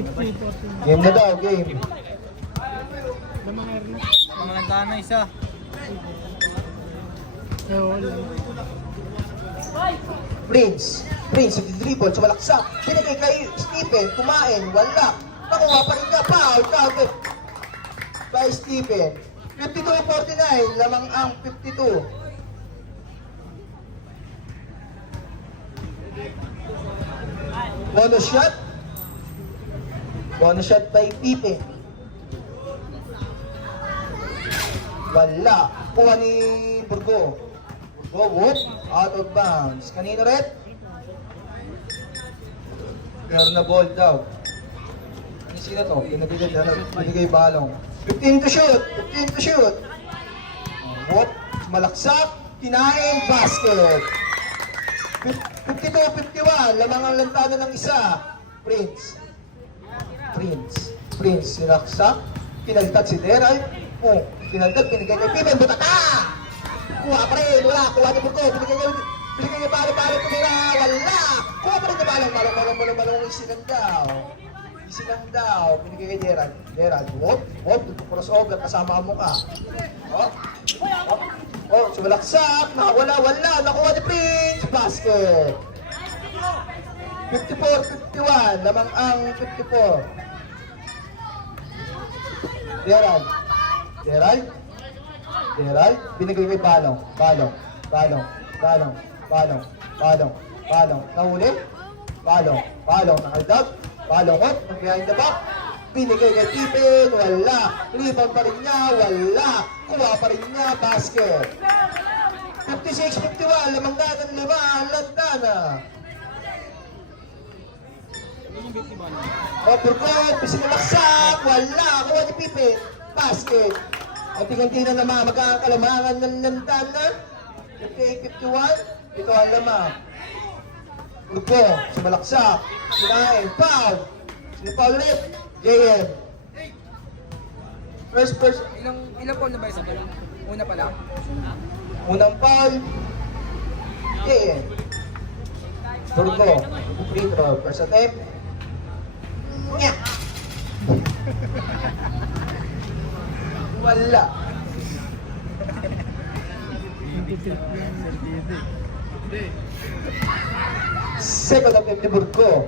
Game na daw, game. Panganganta na isa. Prince, dribble, sumalaksak. Pinigay kay Stephen, kumain, wala. Nakuha pa rin niya, foul, by Stephen. 52-49, lamang ang 52. Bonus shot. Bonus shot by Pipe. Wala. Kuha ni Burgo. Whoop, out of bounds. Kanino rin? Meron na ball daw. Ano sila to? Pinagay balong. 15 to shoot. Whoop, malaksak. Kinain, basket. 52-51. Lamang ang lantana ng isa. Prince, sinaksak. Pinagtag si Deray. Pinagtag, pinigay kay Pimen. Butaka! Kuha pa rin, wala. Kuha ni Burgo. Binigay niya balo, tumira. Wala. Kuha pa rin niya balong. Isilang daw. Binigay kay Gerald. Whoop. Crossover. Kasama ang mukha. Sumalaksak. Wala. Nakuha ni Prince. Basket. 54-51. Lamang ang 54. Gerald, binigay kay Balong. Nahuli. Balong, nakaldab. Balong up, behind the back. Binigay kay Pippen, wala. Rebound pa rin niya, wala. Kuha pa rin niya, basket. 56-51, lamang danan, lantana. Burgot, sinalaksak, wala. Kuha ni Pippen, basket. At tingnan naman, magkakalamangan ng lantana. 58-51, ito ang lamang. Burgot, sumalaksak. Sinain, foul. Sinapaul ulit, JM. First, Ilang foul na ba isa? Una pa lang? unang foul. JM. Burgot, free throw. First attempt. Nya. Wala. Second attempt ni Burgo.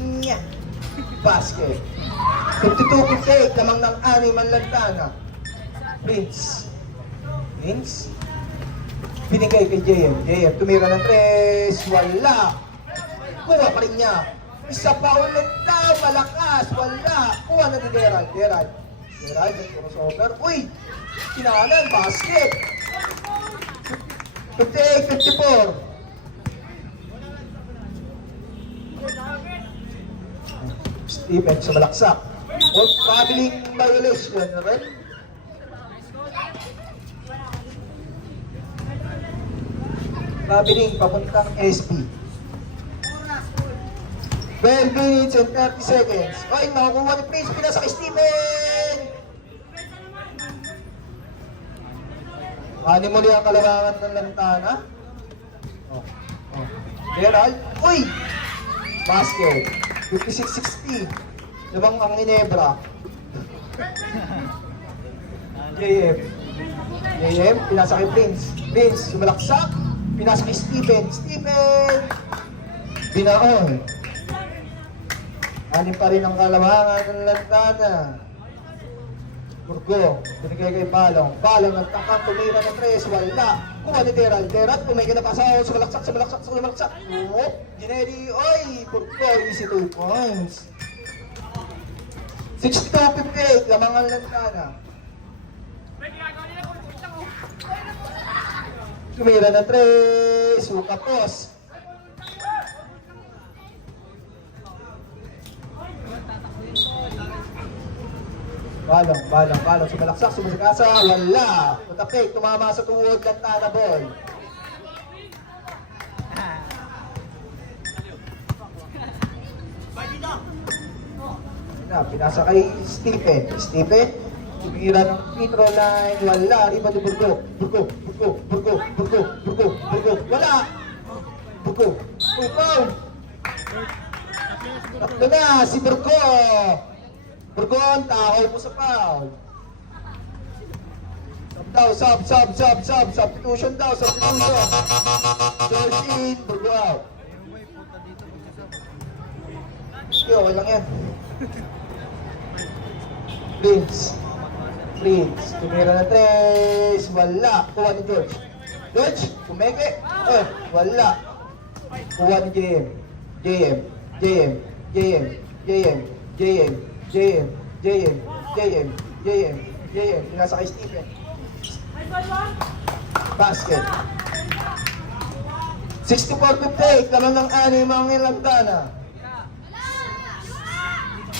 Nya. Basket. 52-58, lamang ng 6 ang lantana. Prince. Binigay kay JM. Tumira ng 3. Wala. Kuha pa rin niya. Isa pa ulit daw. Malakas. Wala. Kuha na ni Gerald. Gerald, crossover. Uy! Kinahanan. Basket. 58-54. Stephen, sumalaksak. O, traveling violation. Right? Traveling, papuntang SB. 12 minutes and 30 seconds. Ay, nakukuha ni Prince. Pinasa kay Stephen. Ani muli ang kalamangan ng lantana. Gerald. Uy! Basket. 56-60. Lamang ang Ginebra. JM. Pinasa kay Prince. Sumalaksak. Pinasa kay Stephen. Binaon. Anim pa rin ang kalamangan ng lantana. Burgo, binigay kay Balong. Nagtakang tumira ng 3, wala. Kuha ni Gerald, tumigil na pasaw, sumalaksak. Whoop, Gineri, oy, Burgo, easy 2 points. 62-58, lamang ang lantana. Tumira ng 3, suka pos. Balong, sumalaksak, sumasikasa, wala. Matapik, tumama sa tuhod, lantana ball. Pinasa kay Stephen, tumira ng free throw line, wala. Rebound ni Burgo, wala. Burgo, foul. Tatlo na, si Burgo. Burgon, tao mo sa foul. Substitution daw, substitution. George in, Burgo out. Okay, okay lang yan. Prince, tumira na tres, wala. Kuha ni George. George, kumeke. Wala. Kuha ni JM. Pinasa kay Stephen. Basket. 64-58, laman ng anim ang Ilantana.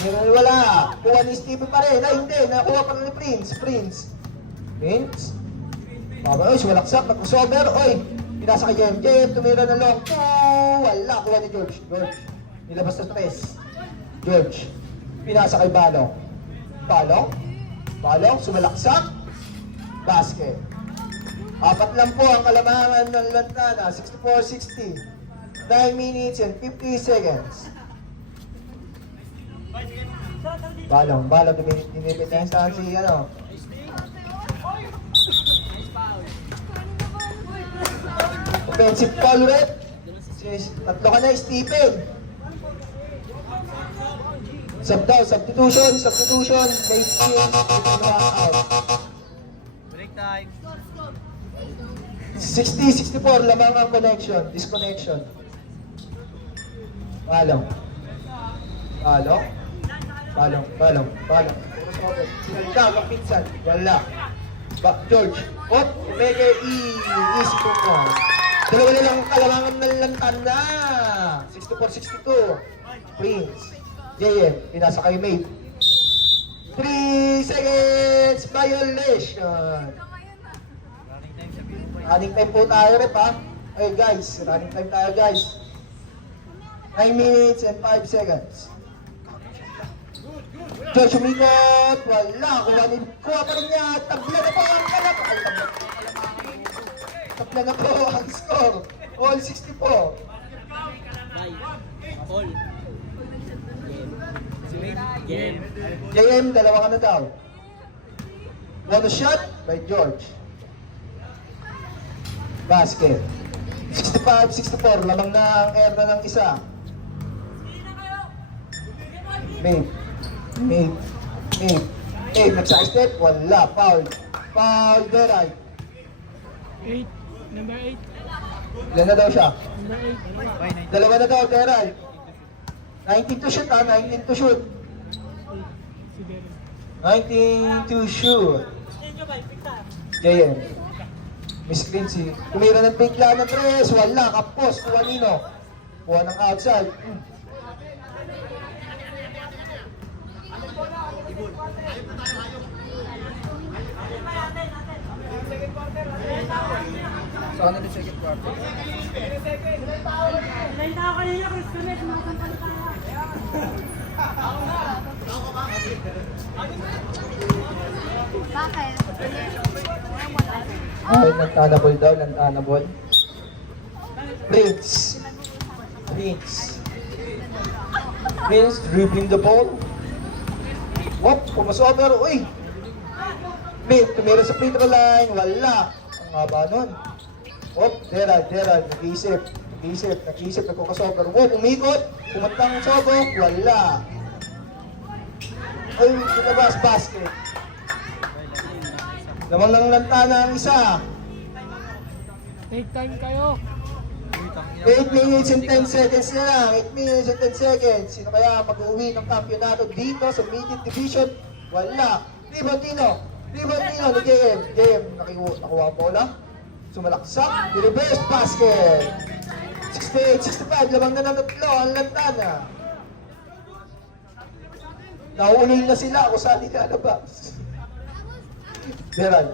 Meron wala. Kuha ni Stephen pa rin. Ay, hindi. Nakuha pa rin ni Prince. Baba, oy, sumalaksak. Nag-crossover. Oy, pinasa kay JM. Tumira na long. Wala. Kuha ni George. Nilabas na tres. George. Pinasa kay Balong. Sumalaksak. Basket. 4 lang po ang kalamangan ng Lantana. 64-60. 9 minutes and 50 seconds. Balong, dinipit na sa si ano. Offensive foul ulit. Tatlo ka na, Stephen. Substitution. Late change, out. Break time. 60-64, lamang ang disconnection. Balong. Sinalda, kapitsan. Wala. George. Mega easy po mo. Dalawa na lang kalamangan ng Lantana. 64-62. Prince. JM, pinasa kay Mate. 3 seconds violation. Running time po tayo rep ha. Ay guys, running time tayo guys. 9 minutes and 5 seconds. George umikot, wala. Kuha pa rin niya. Tabla na po ang kalap. Tabla na po ang score. All 60 po. All. Game. JM, dalawa ka na daw. One shot by George. Basket. 65-64, lamang na ang air na ng isa. Mate, nag-side step, wala, foul, Deray. 8, number 8. Ilan na daw siya? Number 8. Dalawa na daw, Deray. 19 to shoot ha, 19 to shoot. 19 to shoot. JM. Miss Quincy. Kumira ng bigla ng tres. Wala. Kapos. Kuha nino. Kuha ng outside. Saan na yung second quarter? Bakit? Ay, Lantanable daw. Lantanable. Prince dribbling the ball. Pumasover. Uy! Tumira sa free throw line. Wala. Ang haba nun. Gerald. Nag-iisip. Nagkukasover. Umikot. Kumantang sobo. Wala. Ay, pinabas basket. Lamang ng Lantana ang isa. Take time kayo. 8 minutes and 10 seconds na lang. 8 minutes and 10 seconds. Sino kaya mag-uwi ng kampyonato dito sa Medium Division? Wala. Rebound Tino ni JM. Nakuha ang bola. Sumalaksak. Reverse basket. 68-65. Lamang na ng tatlo ang Lantana. Nauulol na sila kung saan nilalabas. Gerald.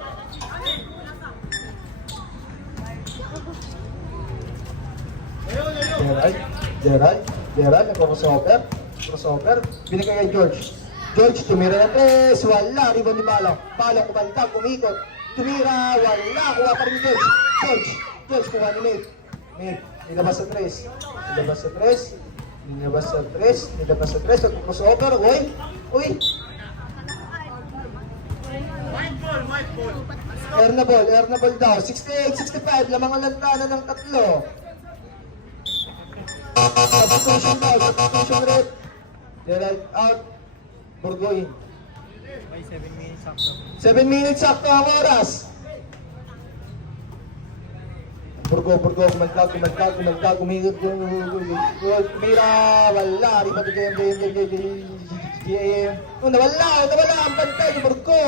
Crossover. Binigay kay George. George, tumira na tres. Wala. Rebound ni Balong. Balong kumalitag, umikot. Tumira. Wala. Kuha pa rin ni George. George, kuha ni Nate. Nilabas sa tres. Nilabas sa 3. Nilabas sa 3. Crossover. Uy! Uy! Air na ball daw. 68-65. Lamang ang lantana ng 3. Substitution daw. Substitution red. Gerald out. Burgoy. By 7 minutes sakto. 7 minutes sakto ang oras. Burgo, kumagdag, umihigit, kumira, wala, riba to GM. Nawala ang bantay ni Burgo.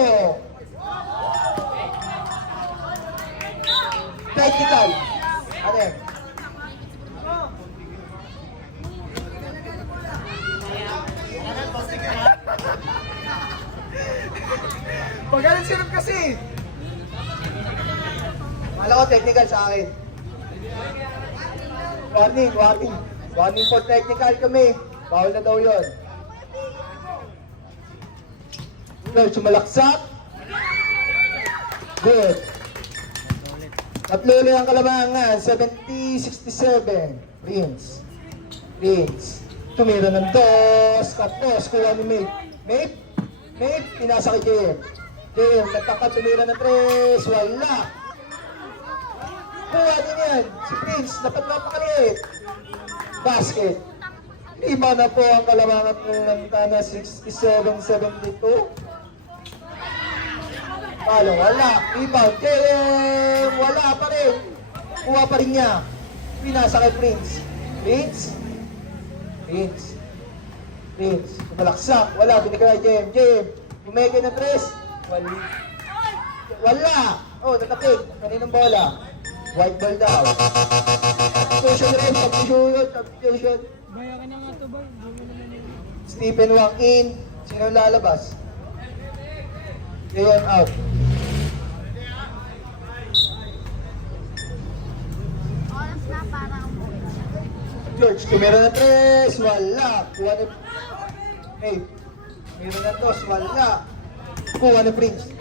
Technical. Ano yan? Magaling sirap kasi. Wala ko technical sa akin. Warning for technical kami. Bawal na daw yun. Sumalaksak. Good. Tatlo ulit ang kalamangan. 70-67. Prince. Tumira ng dos. Kapos. Kuha ni Mate. Pinasa kay JM. Nagtapat. Tumira ng 3. Wala. Kuha din yan. Si Prince. Napakaliit. Basket. 5 na po ang kalamangan ng Tana. 67-72. Palo, wala. Rebound. JM. Wala pa rin. Kuha pa rin niya. Pinasa kay Prince. Tumalaksak. Wala. Binigay kay JM. Bumigay ng 3. Wala. Oh, natapig. Kaninong bola? White ball daw. Substitution. Baya ka na nga to, Bay. Hindi mo naman yun. Stephen Wang in. Sino lalabas? Leon out. Oras na para George, tumira ng 3. Wala. Kuha ni... Hey. Tumira ng 2. Wala. Kuha ni Prince.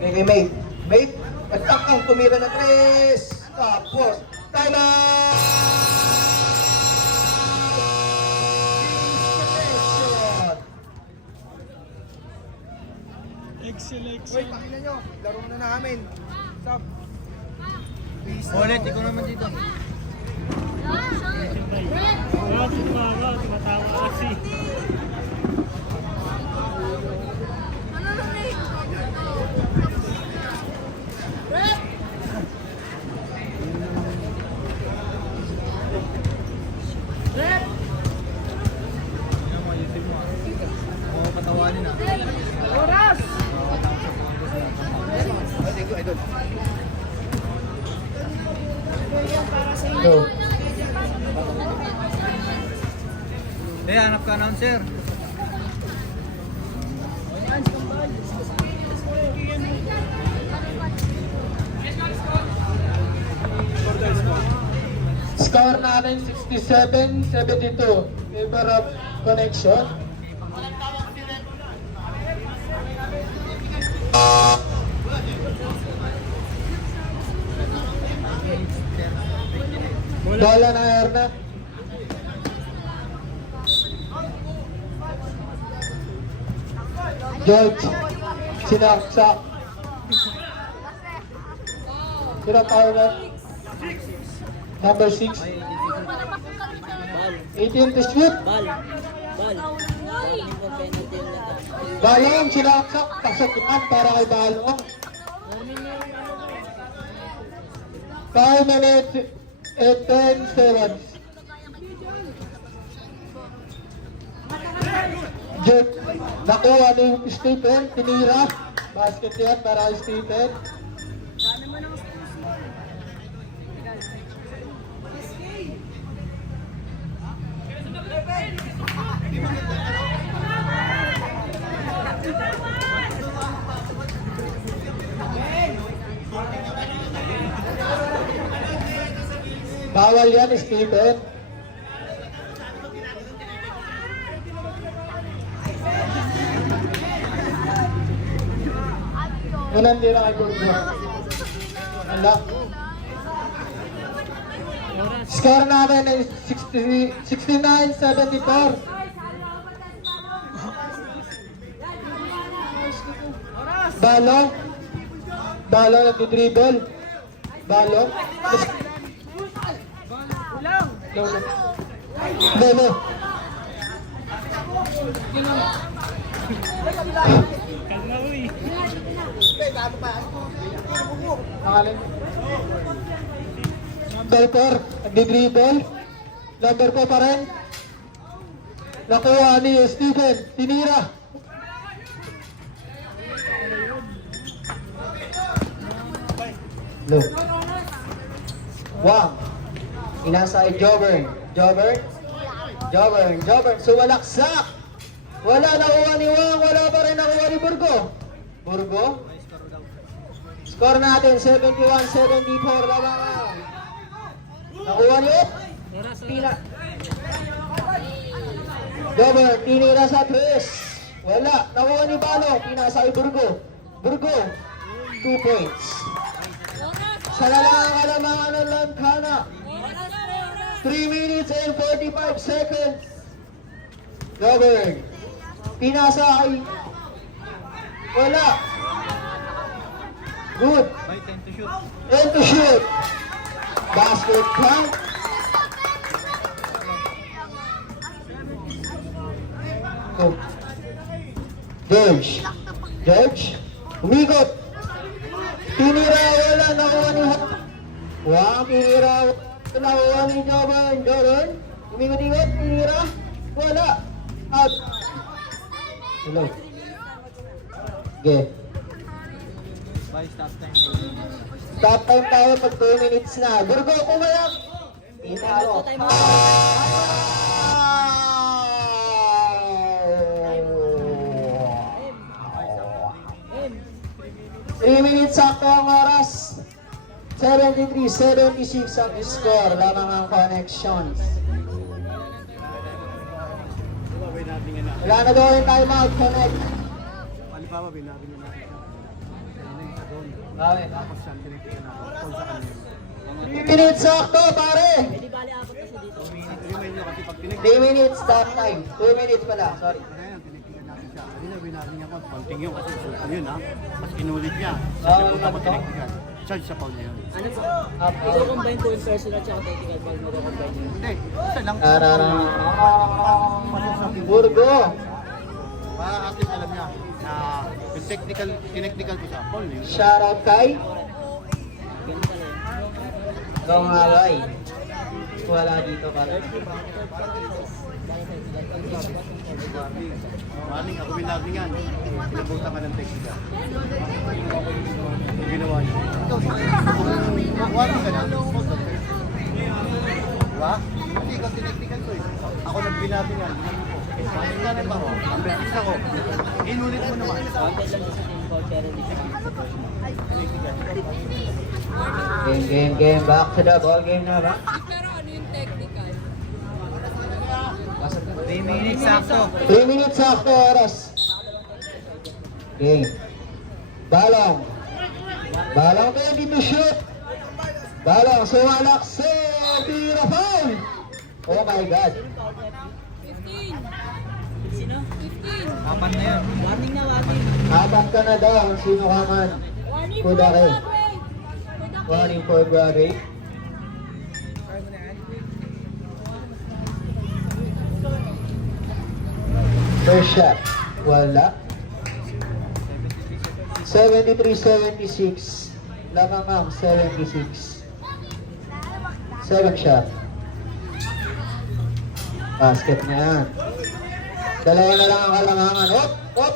Binigay kay Mate. Nagtakang tumira ng 3. Tapos, time out! Excellent. Wait, pakinggan nyo. Laro na namin. Stop. Ulit, ikaw naman dito. Wala, tumatawa kasi. Tingnan mo, YouTube mo. Oo, patawanin ah. Thank you, Idol. Go. Hanap ka announcer. Score natin 67-72. Favor of connection. Bola na Erna. George. Sinaksak. Sino power na? Number 6. 18 to shoot. Balong sinaksak. Kasakitan para kay Balong. 5 minutes and 10 seconds. George. Nakuha ni Stephen. Tinira. Basket yan para kay Stephen. Bawal yan, Stephen. Unang dira kay Burgo. Ala. Score natin ay 69-74. Balong. Balong nagdi-dribble. Balong. Lolo. Lolo. Kalma uy. Pangalan. Number 4, nagdi-dribble. Number 4 pa rin. Nakuha ni Steven. Tinira. Look. Wang. Inasay Jobern. Jobern. Sumalaksak. Wala nakuha ni Wang. Wala pa rin nakuha ni Burgo. Burgo. Score natin 71-74. Labangan. Nakuha niyo. Pina. Jobern. Tinira sa tres. Wala. Nakuha ni Balong. Pinasay Burgo. Burgo. 2 points. Sa lalangang kalamangan ng Lantana. 3 minutes and 45 seconds. Jobern. Pinasay. Wala. Good. By 10 to shoot. And to shoot. Basket count. Go. George. Umikot. Tinira, wala. Nakuha ni Hawk. Wang, tinira. Nakuha ni Jobern. Umikot-ikot. Tinira. Wala. Out. Hello. Okay. By stop time. Stop time tayo pag 2 minutes na. Burgo, kumayak! Inaro. 3 minutes sakto ang oras. 73-76 ang score. Lamang ang connections. Wala na doon time out. Connect. Alibaba, binabi niya natin siya. Ayun sa doon. Bakit? Tapos siya, tinignan na. Call sa kanya. 3 minutes sakto, pare! 3 minutes kasi pag 3 minutes stop time. 2 minutes pala, sorry. Kaya tinignan natin siya. Kanina binabi niya ko, konting yun kasi ano yun ha. Mas inulit niya. Oo, Sabi ko tapos ano? tinignan. Charge sa foul niya yun. Ano po? Ikaw combine po yung personal at technical foul mo combine yun. Hindi, isa lang. Burgo! Para atin alam niya na yung technical ko sa foul yun. Shoutout kay Ganun pala yun. Gongaway. Wala dito pala. Maling ako binabi nga. Pinabutan ka ng technical. Yung ginawa niya. Ikaw, wala ka na. Diba? Hindi, ikaw tineknikan ko eh. Ako nang binabi nga. Ikanan ba ako? Ang beses ako. Inulit mo naman. Wanted lang sa team foul pero hindi siya sa personal. Game. Back to the ball game na ba? Pero ano yung technical? 3 minutes sakto. 3 minutes sakto oras. Game. Balong. Balong kaya dito shoot. Balong sumalak sa tira foul. Oh my God. 15! Sino? 15! Apat na yan. Warning na warning. Apat ka na daw. Sino ka man? Warning Kuda for kayo. Broadway! Warning for Broadway. First shot. Wala. 73-76. Lamang 76. 7 shot. Basket na yan. Dalawa na lang ang kalangangan. Hop! Hop!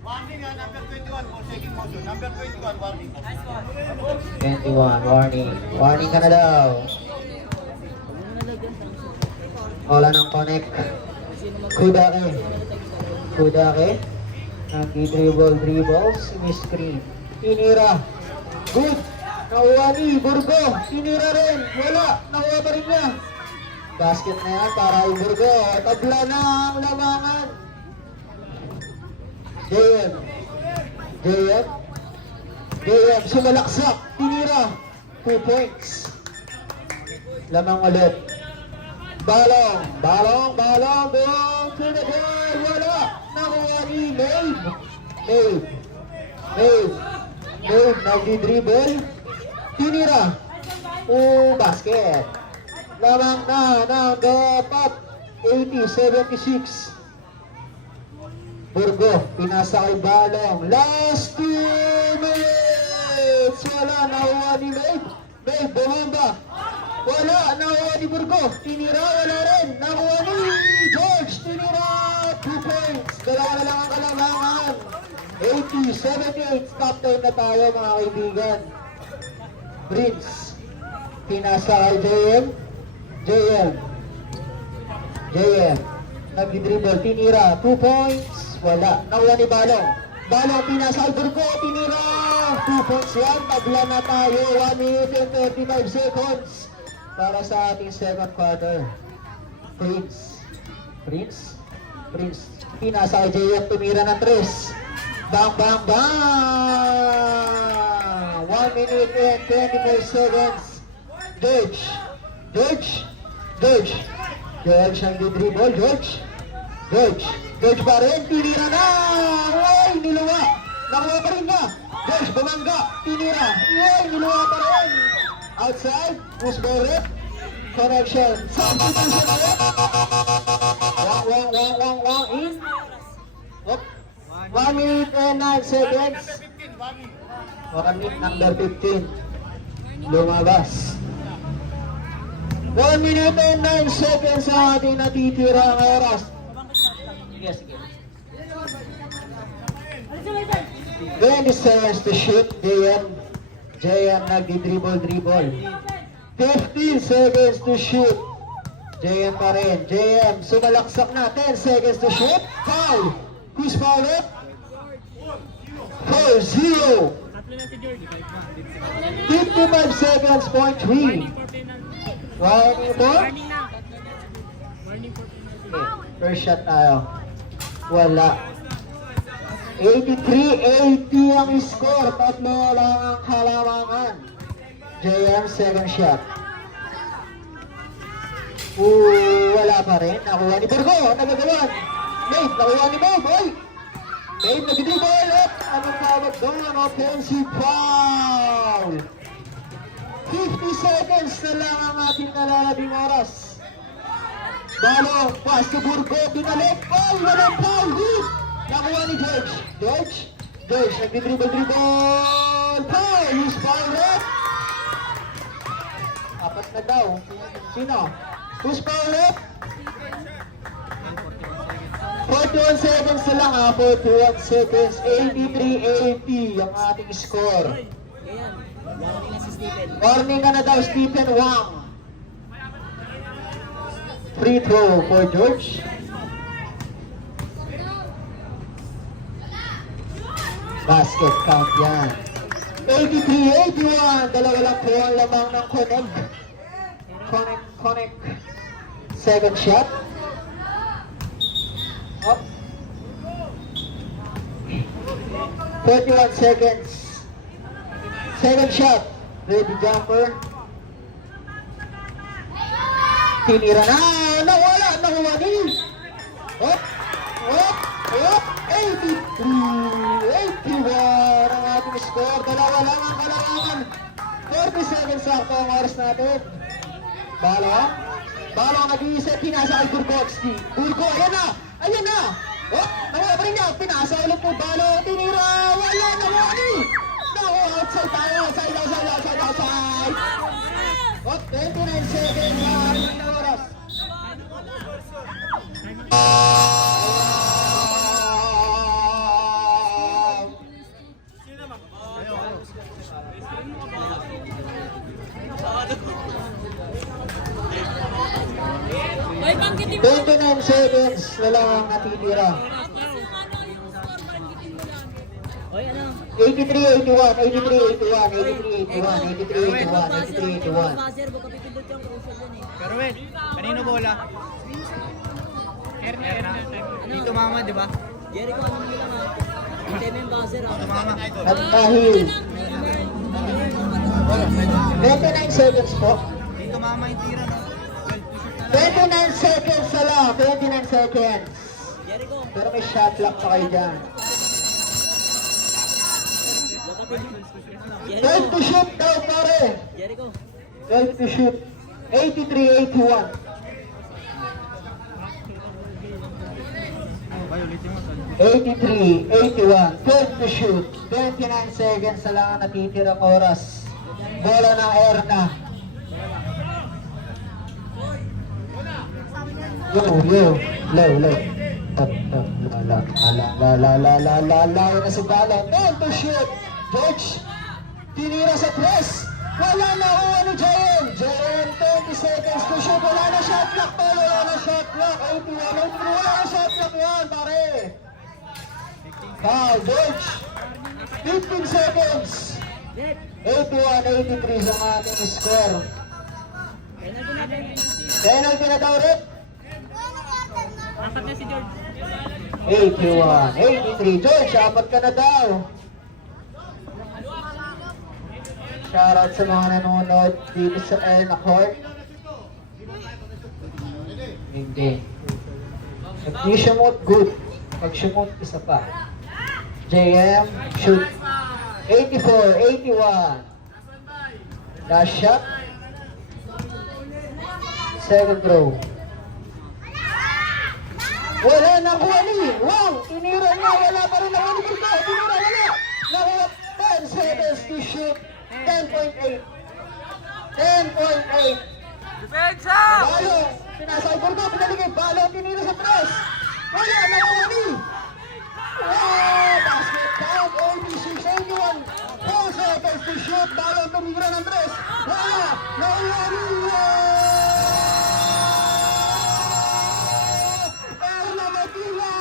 Warning nga, number 21 for shaking motion. Number 21, warning. 21. Warning. Warning ka na daw. Wala nang connect. Kudake. Nag-dribble. Sumi-screen. Tinira. Good. Nakuha ni Burgo. Tinira rin. Wala. Nakuha pa rin niya. Basket na yan para kay Burgo. Tabla na ang lamangan. JM. JM. Sumalaksak. Tinira. 2 points. Lamang ulit. Balong, balong, balong, balong, to the goal, wala. Nakuha ni Mabe. Mabe, nagdi-dribble. Tinira. Basket. Lamang na ng dapat 80-76. Burgo, pinasa kay Balong. Last 2 minutes! Wala, nakuha ni Mabe. Mabe, bumamba. Wala, nakuha ni Burgo. Tinira, wala rin. Nakuha ni George. Tinira, 2 points. Dalawa na lang ang kalamangan. 80-78. Stop time na tayo mga kaibigan. Prince. Pinasa kay JM. Nag-dribble. Tinira, 2 points. Wala. Nakuha ni Balong. Balong pinasa kay Burgo. Tinira. 2 points yan. Tabla na tayo. 1 minute and 35 seconds. Para sa ating second quarter. Prince. Pinasa kay JM. Tumira ng 3. Bang, bang, bang! 1 minute and 24 seconds. George nagdi-dribble. George pa rin. Tinira na! Uy, niluwa! Nakuha pa rin ba? George, bumangga. Tinira. Uy, niluwa pa rin. Outside. Push ball rip. Connection. Substitution rip. Wang. In. Up. 1 minute and 9 seconds. 1 minute number 15. Lumabas. 1 minute and 9 seconds sa ating natitira ang oras. Sige. 20 seconds to shoot. JM nagdi-dribble. 15 seconds to shoot. JM pa rin. JM sumalaksak na. 10 seconds to shoot. Foul. Who's fouled it? 4-0. 55 seconds, point 3. Warning po? Okay, first shot tayo. Wala. 83-80 ang score. Tatlo lang ang halamangan. JM, second shot. Wala pa rin. Nakuha ni Burgo. Nagagawan. Mabe, nakuha ni Mabe. Oy! Mabe, nag-dribble up. Anong tawag doon? Offensive foul. 50 seconds na lang ang ating nalalabing oras. Balong, pass to Burgo, binalik. Oh, walang foul. Good. Nakuha ni George. George, nag-dribble. Foul. Use foul rep. Apat na daw. Sino? Who's foul rep? 41 seconds na lang ha. 41 seconds. 83-80 ang ating score. Warning na si Stephen. Warning ka na daw, Stephen Wang. Free throw for George. Basket count yan. 83-81. Dalawa lang po ang lamang ng Connect. Second shot. Up. 41 seconds. Second shot. Ready jumper. Tinira na. Nawala. Nakuha ni. Up. 83-81 ang ating score. Dalawa lang ang kalamangan. 40 seconds sakto ang oras natin. Balong nag-iisip. Pinasa kay Burgotsky. Burgo. Ayan na. Nakuha pa rin niya. Pinasa ulit po. Balong. Tinira. Wala. Nakuha ni. Outside tayo. Outside. 29 seconds. Ang oras. Ay, banggitin mo. 29 seconds na lang ang natitira. Yung score, banggitin mo lang. Oy, ano? 83-81. Buzzer, baka pipindot yung crucial dun eh. Pero wait, kanino bola? Erna. Dito mama, di ba? Jericho, ano mo lang ha? Hintay mo yung buzzer ha? Mama. At dahil 29 seconds po. Dito Tumama yung tira, no? 29 seconds na lang. 29 seconds. Jericho. Pero may shot clock pa kayo dyan. Jericho. 12 to shoot daw, pare. Jericho. 12 to shoot. 83-81. Ay, ulitin mo. 83-81. 12 to shoot. 29 seconds na lang ang natitirang oras. Bola ng Erna. Low. Up. Layo na si Bala. 10 to shoot. George. Tinira sa press. Wala na kung ano Jayen. Jayen, 20 seconds to shoot. Wala na shot clock to. Wala na shot clock. 81. Wala na shot clock yan, pare. Foul, George. 15 seconds. 81-83 ang ating score. Penalty na daw, Rip. Apat na si George. 81-83. George, apat ka na daw. Shoutout sa mga nanonood dito sa Erna Court. Hindi. Pag di shoot, good. Pag shoot, isa pa. JM, shoot. 84-81. Last shot. Second row. Wala na Juani. Wow! Tinira niya. Wala pa rin na Juani. Tinira, wala. Nakuha 10 seconds to shoot. 10.8. 10.8. Depensa! Balo. Pinasay Borgo. Pinaligay. Balo. Tinira sa press. Wala na Juani. Wow! Basket count. 86-81. 4 seconds to shoot. Balo. Tumira ng press. Wala na Juani. Erna Matila!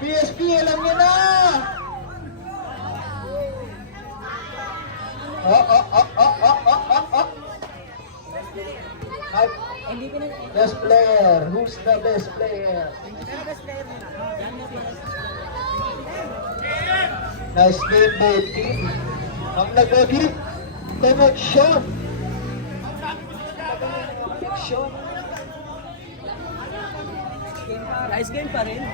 PSP, alam niyo na! Ay, Hindi pinag... best player. Who's the best player? Nice game, both team. Ang nag-agip. Connection. Nice game pa rin.